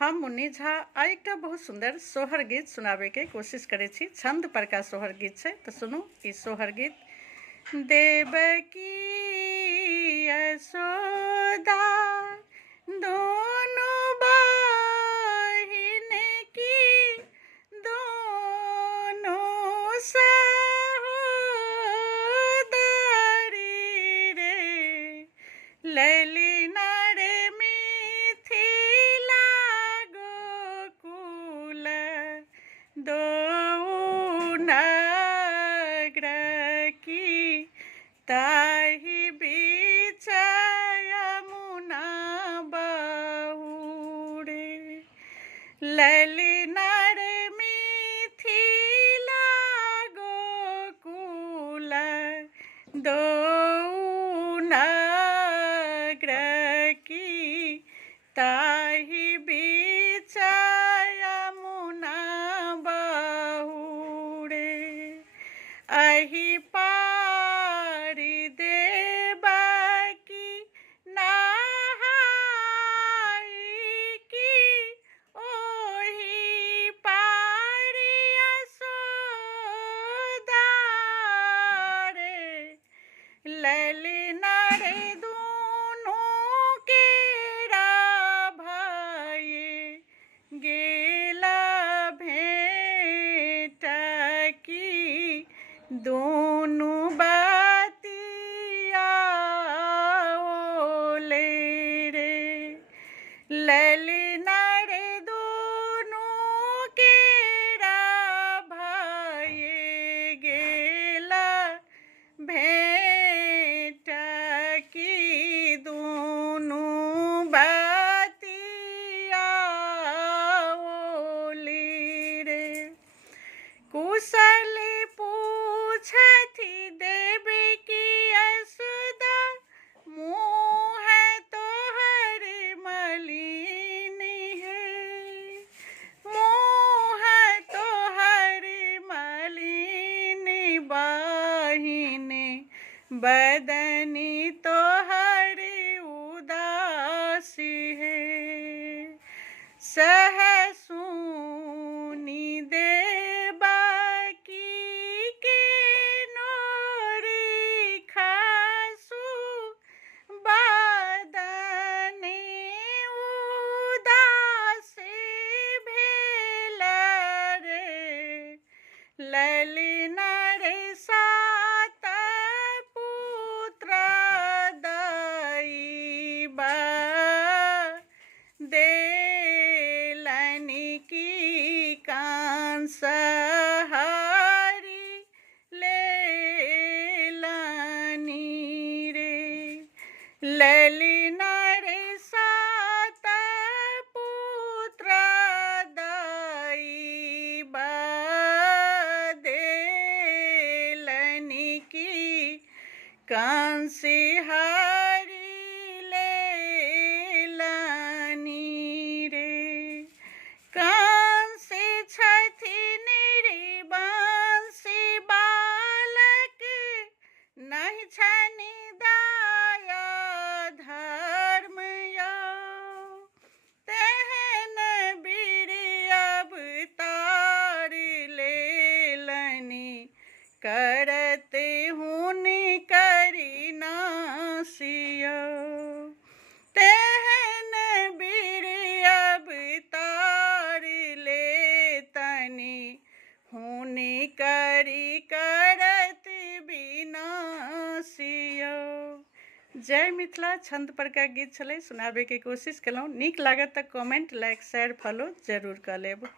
हम मुन्नी झा आ एक बहुत सुंदर सोहर गीत सुनाबे के कोशिश करे छी। छंद पर का सोहर गीत छै तो सुनू ई सोहर गीत। देवकी यशोदा दोनों बहिन की दोनों सहोदरी रे ललिना रे मिथिला गोकुल दो नगर की ताहि बीच यमुना बहुरे ललिना रे मिथिला गोकुल दो नगर की ताहि बीच यमुना बहुरे अहि पारि देवकी नहाई की ओहि पारि यशोदा रे ललिना रे दोनों केरा भये गेला भेंट की दोनों बतिया ओले रे ललिना रे दोनों केरा भये गेला भेंट की दोनों बतिया ओली रे कुशल पूछती देवकी यशोदा मुँह तोहर मलिन है मुँह तोहर मलिन बहिन बदनी तोहर उदासी है सह सुनी देवकी के नोरी खासु बदने उदास भेल रे ललिना रे सात पुत्र दैबा देलनि की कांस हरि लेलनि रे ललिना रे सात पुत्र दैबा देलनि की कांस हरि लेलनि रे कांस छथिन रे बंसी बालक नहीं छनि दया धर्म यो तेहन वीर अवतार लेलनि करते हुनि करी नासियो तेहन वीर अवतार लेतनि हुनि करी करत विनाशियो। जय मिथिला छंद पर का गीत छलै सुनाबे के कोशिश केलहुँ। नीक लागत तऽ कमेंट लाइक शेयर फॉलो जरूर कऽ लेब।